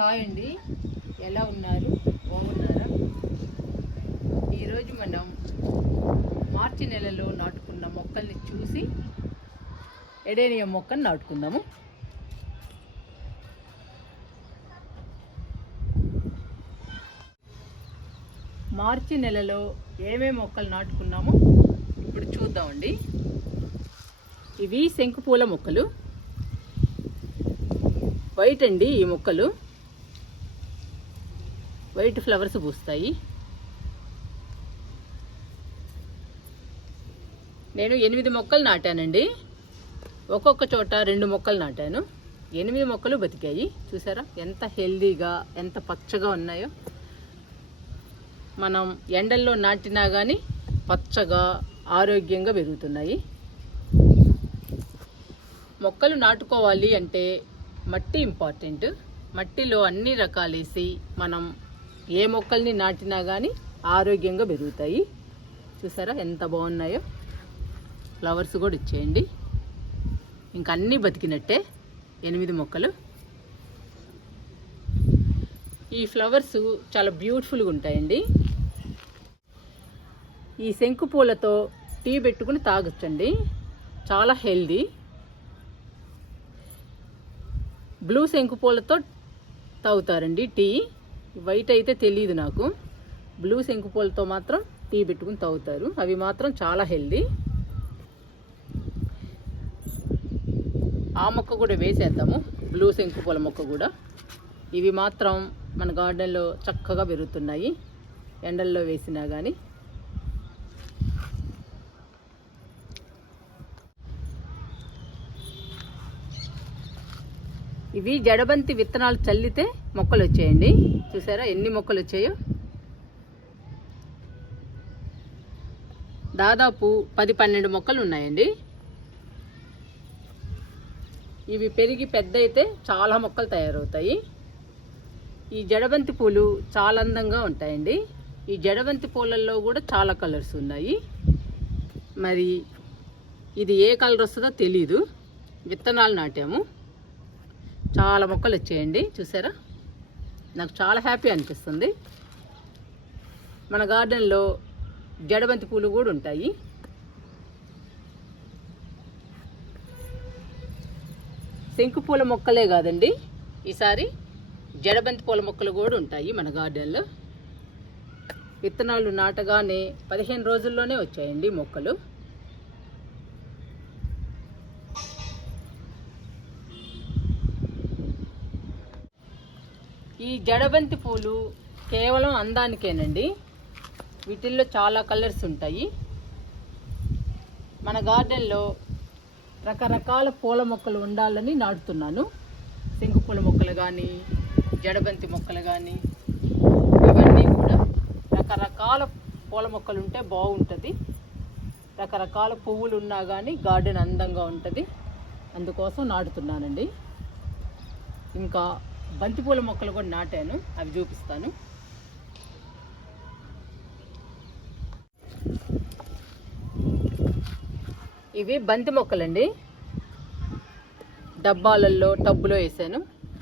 Hi అండి, ఎలా ఉన్నారు? బాగున్నారా? ఈరోజు మనం మార్చి నెలలో నాటుకున్న మొక్కల్ని చూసి ఎడేనియం మొక్కను నాటుకుందాము. మార్చి నెలలో ఏమేమి మొక్కలు నాటుకున్నామో ఇప్పుడు చూద్దామండి. ఇవి శంకుపూల మొక్కలు, వైట్ అండి. ఈ మొక్కలు వైట్ ఫ్లవర్స్ పూస్తాయి. నేను 8 మొక్కలు నాటానండి. ఒక్కొక్క చోట 2 మొక్కలు నాటాను. 8 మొక్కలు బతికాయి. చూసారా ఎంత హెల్దీగా, ఎంత పచ్చగా ఉన్నాయో. మనం ఎండల్లో నాటినా కానీ పచ్చగా ఆరోగ్యంగా పెరుగుతున్నాయి. మొక్కలు నాటుకోవాలి అంటే మట్టి ఇంపార్టెంట్. మట్టిలో అన్ని రకాలేసి మనం ఏ మొక్కల్ని నాటినా కానీ ఆరోగ్యంగా పెరుగుతాయి. చూసారా ఎంత బాగున్నాయో. ఫ్లవర్స్ కూడా ఇచ్చేయండి. ఇంకా అన్నీ బతికినట్టే 8 మొక్కలు. ఈ ఫ్లవర్స్ చాలా బ్యూటిఫుల్గా ఉంటాయండి. ఈ శంకు పూలతో టీ పెట్టుకుని తాగొచ్చండి, చాలా హెల్దీ. బ్లూ శంకు పూలతో తాగుతారండి టీ. వైట్ అయితే తెలియదు నాకు. బ్లూ శంకు పూలతో మాత్రం టీ పెట్టుకుని తాగుతారు. అవి మాత్రం చాలా హెల్దీ. ఆ మొక్క కూడా వేసేద్దాము, బ్లూ శంకు పూల మొక్క కూడా. ఇవి మాత్రం మన గార్డెన్లో చక్కగా పెరుగుతున్నాయి, ఎండల్లో వేసినా కానీ. ఇవి జడబంతి విత్తనాలు చల్లితే మొక్కలు వచ్చాయండి. చూసారా ఎన్ని మొక్కలు వచ్చాయో. దాదాపు 10-12 మొక్కలు ఉన్నాయండి. ఇవి పెరిగి పెద్ద అయితే చాలా మొక్కలు తయారవుతాయి. ఈ జడబంతి పూలు చాలా అందంగా ఉంటాయండి. ఈ జడబంతి పూలల్లో కూడా చాలా కలర్స్ ఉన్నాయి. మరి ఇది ఏ కలర్ వస్తుందో తెలీదు. విత్తనాలు నాటాము, చాలా మొక్కలు వచ్చాయండి. చూసారా, నాకు చాలా హ్యాపీ అనిపిస్తుంది. మన గార్డెన్లో జడబంతి పూలు కూడా ఉంటాయి. శంకు పూల మొక్కలే కాదండి, ఈసారి జడబంతి పూల మొక్కలు కూడా ఉంటాయి మన గార్డెన్లో. విత్తనాలు నాటగానే 15 రోజుల్లోనే వచ్చాయండి మొక్కలు. ఈ జడబంతి పూలు కేవలం అందానికేనండి. వీటిల్లో చాలా కలర్స్ ఉంటాయి. మన గార్డెన్లో రకరకాల పూల మొక్కలు ఉండాలని నాటుతున్నాను. శంకు పూల మొక్కలు కానీ, జడబంతి మొక్కలు కానీ, ఇవన్నీ కూడా రకరకాల పూల మొక్కలు ఉంటే బాగుంటుంది. రకరకాల పువ్వులు ఉన్నా కానీ గార్డెన్ అందంగా ఉంటుంది. అందుకోసం నాటుతున్నానండి. ఇంకా బంతిపూల మొక్కలు కూడా నాటాను, అవి చూపిస్తాను. ఇవి బంతి మొక్కలండి. డబ్బాలలో, టబ్బులో వేసాను.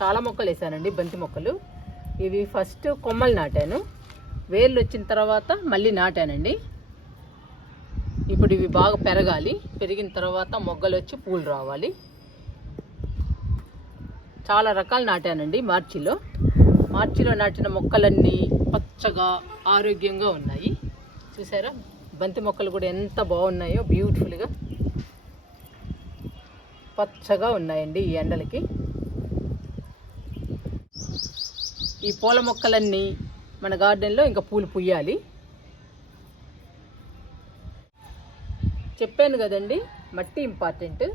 చాలా మొక్కలు వేసానండి బంతి మొక్కలు. ఇవి ఫస్ట్ కొమ్మలు నాటాను, వేర్లు వచ్చిన తర్వాత మళ్ళీ నాటానండి. ఇప్పుడు ఇవి బాగా పెరగాలి. పెరిగిన తర్వాత మొగ్గలు వచ్చి పూలు రావాలి. చాలా రకాలు నాటానండి మార్చిలో నాటిన మొక్కలన్నీ పచ్చగా ఆరోగ్యంగా ఉన్నాయి. చూసారా బంతి మొక్కలు కూడా ఎంత బాగున్నాయో, బ్యూటిఫుల్గా పచ్చగా ఉన్నాయండి ఈ ఎండలకి. ఈ పూల మొక్కలన్నీ మన గార్డెన్లో ఇంకా పూలు పుయ్యాలి. చెప్పాను కదండి, మట్టి ఇంపార్టెంట్.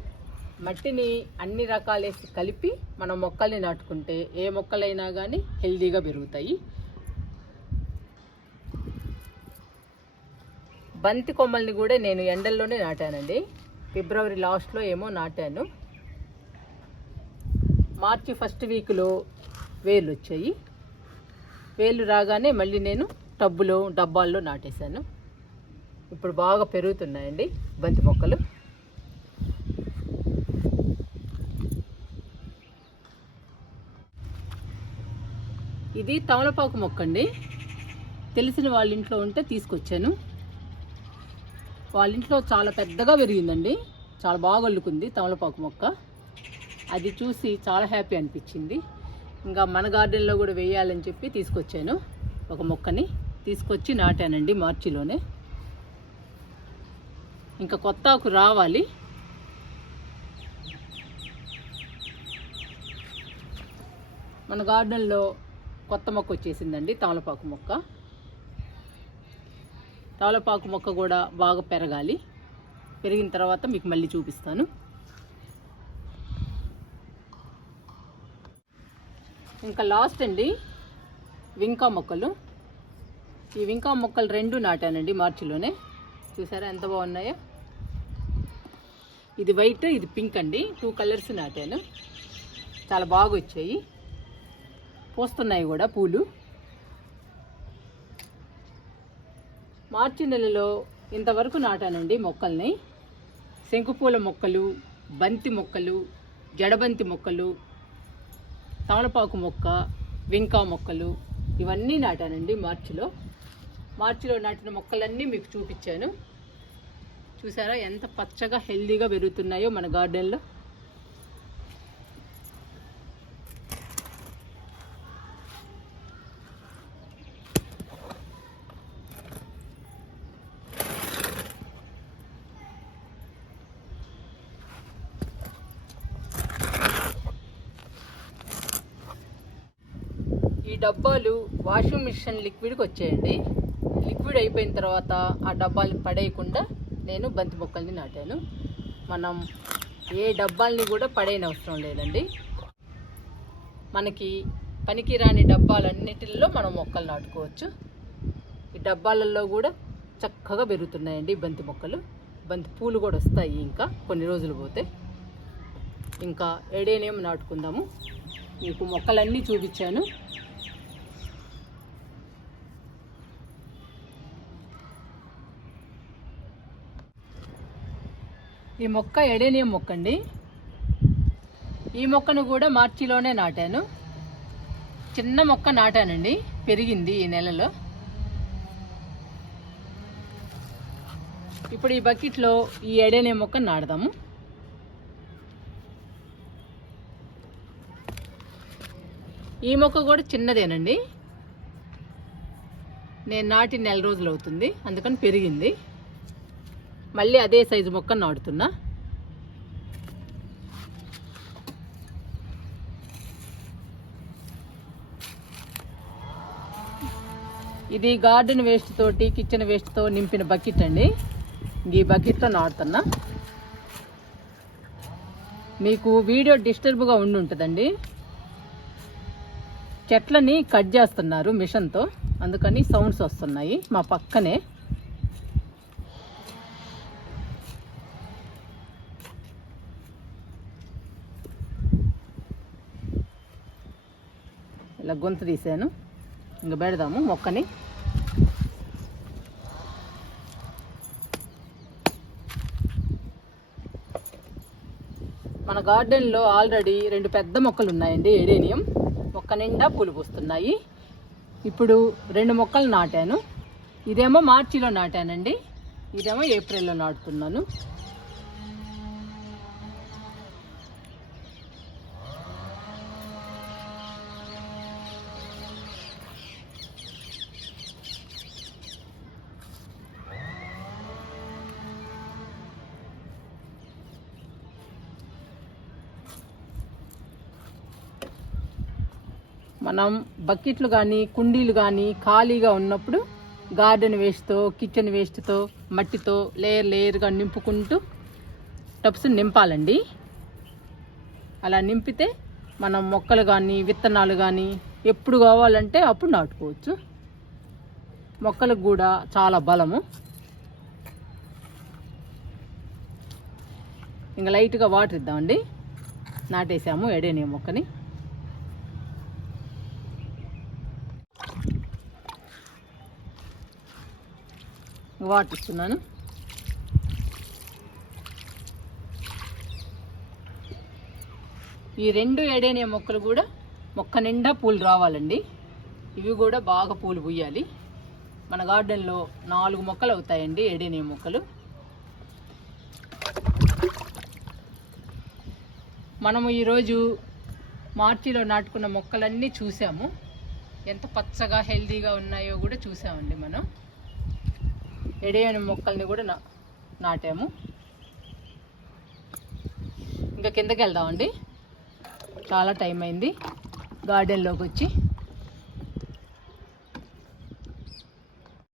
మట్టిని అన్ని రకాలేసి కలిపి మనం మొక్కల్ని నాటుకుంటే ఏ మొక్కలైనా కానీ హెల్దీగా పెరుగుతాయి. బంతి కొమ్మల్ని కూడా నేను ఎండల్లోనే నాటానండి. ఫిబ్రవరి లాస్ట్లో ఏమో నాటాను. మార్చి ఫస్ట్ వీక్లో వేర్లు వచ్చాయి. వేర్లు రాగానే మళ్ళీ నేను టబ్బులో, డబ్బాల్లో నాటేశాను. ఇప్పుడు బాగా పెరుగుతున్నాయండి బంతి మొక్కలు. ఇది తమలపాకు మొక్క అండి. తెలిసిన వాళ్ళ ఇంట్లో ఉంటే తీసుకొచ్చాను. వాళ్ళ ఇంట్లో చాలా పెద్దగా పెరిగిందండి, చాలా బాగా అల్లుకుంది తమలపాకు మొక్క. అది చూసి చాలా హ్యాపీ అనిపించింది. ఇంకా మన గార్డెన్లో కూడా వేయాలని చెప్పి తీసుకొచ్చాను. ఒక మొక్కని తీసుకొచ్చి నాటానండి మార్చిలోనే. ఇంకా కొత్త ఆకు రావాలి. మన గార్డెన్లో కొత్త మొక్క వచ్చేసిందండి, తమలపాకు మొక్క. తమలపాకు మొక్క కూడా బాగా పెరగాలి. పెరిగిన తర్వాత మీకు మళ్ళీ చూపిస్తాను. ఇంకా లాస్ట్ అండి వింకా మొక్కలు. ఈ వింకా మొక్కలు 2 నాటానండి మార్చిలోనే. చూసారా ఎంత బాగున్నాయో. ఇది వైట్, ఇది పింక్ అండి. 2 కలర్స్ నాటాను. చాలా బాగా వచ్చాయి, పోస్తున్నాయి కూడా పూలు. మార్చి నెలలో ఇంతవరకు నాటానండి మొక్కల్ని. శంకుపూల మొక్కలు, బంతి మొక్కలు, జడబంతి మొక్కలు, తమలపాకు మొక్క, వింకా మొక్కలు ఇవన్నీ నాటానండి మార్చిలో. మార్చిలో నాటిన మొక్కలన్నీ మీకు చూపించాను. చూసారా ఎంత పచ్చగా హెల్దీగా పెరుగుతున్నాయో మన గార్డెన్లో. ఈ డబ్బాలు వాషింగ్ మిషన్ లిక్విడ్కి వచ్చాయండి. లిక్విడ్ అయిపోయిన తర్వాత ఆ డబ్బాలు పడేయకుండా నేను బంతి మొక్కల్ని నాటాను. మనం ఏ డబ్బాల్ని కూడా పడేయని అవసరం లేదండి. మనకి పనికిరాని డబ్బాలన్నిటిల్లో మనం మొక్కలు నాటుకోవచ్చు. ఈ డబ్బాలలో కూడా చక్కగా పెరుగుతున్నాయండి బంతి మొక్కలు. బంతి పూలు కూడా వస్తాయి ఇంకా కొన్ని రోజులు పోతే. ఇంకా ఎడేనేం నాటుకుందాము. మీకు మొక్కలన్నీ చూపించాను. ఈ మొక్క ఎడేనియం మొక్క అండి. ఈ మొక్కను కూడా మార్చిలోనే నాటాను. చిన్న మొక్క నాటానండి, పెరిగింది ఈ నెలలో. ఇప్పుడు ఈ బకెట్లో ఈ ఎడేనియం మొక్క నాటుదాము. ఈ మొక్క కూడా చిన్నదేనండి. నేను నాటి 1 నెల రోజులు అవుతుంది, అందుకని పెరిగింది. మళ్ళీ అదే సైజు మొక్క నాటుతున్నా. ఇది గార్డెన్ వేస్ట్ తోటి, కిచెన్ వేస్ట్తో నింపిన బకెట్ అండి. ఈ బకెట్లో నాటుతున్నా. మీకు వీడియో డిస్టర్బ్గా ఉంటుందండి. చెట్లని కట్ చేస్తున్నారు మిషన్తో, అందుకని సౌండ్స్ వస్తున్నాయి మా పక్కనే. ఇలా గొంతు తీసాను. ఇంకా పెడదాము మొక్కని. మన గార్డెన్లో ఆల్రెడీ 2 పెద్ద మొక్కలు ఉన్నాయండి ఎడేనియం. మొక్క నిండా పూలు పూస్తున్నాయి. ఇప్పుడు 2 మొక్కలు నాటాను. ఇదేమో మార్చిలో నాటానండి, ఇదేమో ఏప్రిల్లో నాటుతున్నాను. మనం బకెట్లు కానీ కుండీలు కానీ ఖాళీగా ఉన్నప్పుడు గార్డెన్ వేస్ట్తో, కిచెన్ వేస్ట్తో, మట్టితో లేయర్గా నింపుకుంటూ టబ్స్ నింపాలండి. అలా నింపితే మనం మొక్కలు కానీ విత్తనాలు కానీ ఎప్పుడు కావాలంటే అప్పుడు నాటుకోవచ్చు. మొక్కలకు కూడా చాలా బలము. ఇంకా లైట్గా వాటర్ ఇద్దామండి. నాటేసాము ఎడేనియం మొక్కని. వాటర్ ఇస్తున్నాను. ఈ 2 ఎడేనియం మొక్కలు కూడా మొక్క నిండా పూలు రావాలండి. ఇవి కూడా బాగా పూలు పూయాలి. మన గార్డెన్లో 4 మొక్కలు అవుతాయండి ఎడేనియం మొక్కలు. మనము ఈరోజు మార్చిలో నాటుకున్న మొక్కలన్నీ చూసాము. ఎంత పచ్చగా హెల్తీగా ఉన్నాయో కూడా చూసామండి. మనం ఎడేనియం మొక్కల్ని కూడా నాటాము. ఇంకా కిందకి వెళ్దామండి, చాలా టైం అయింది గార్డెన్లోకి వచ్చి.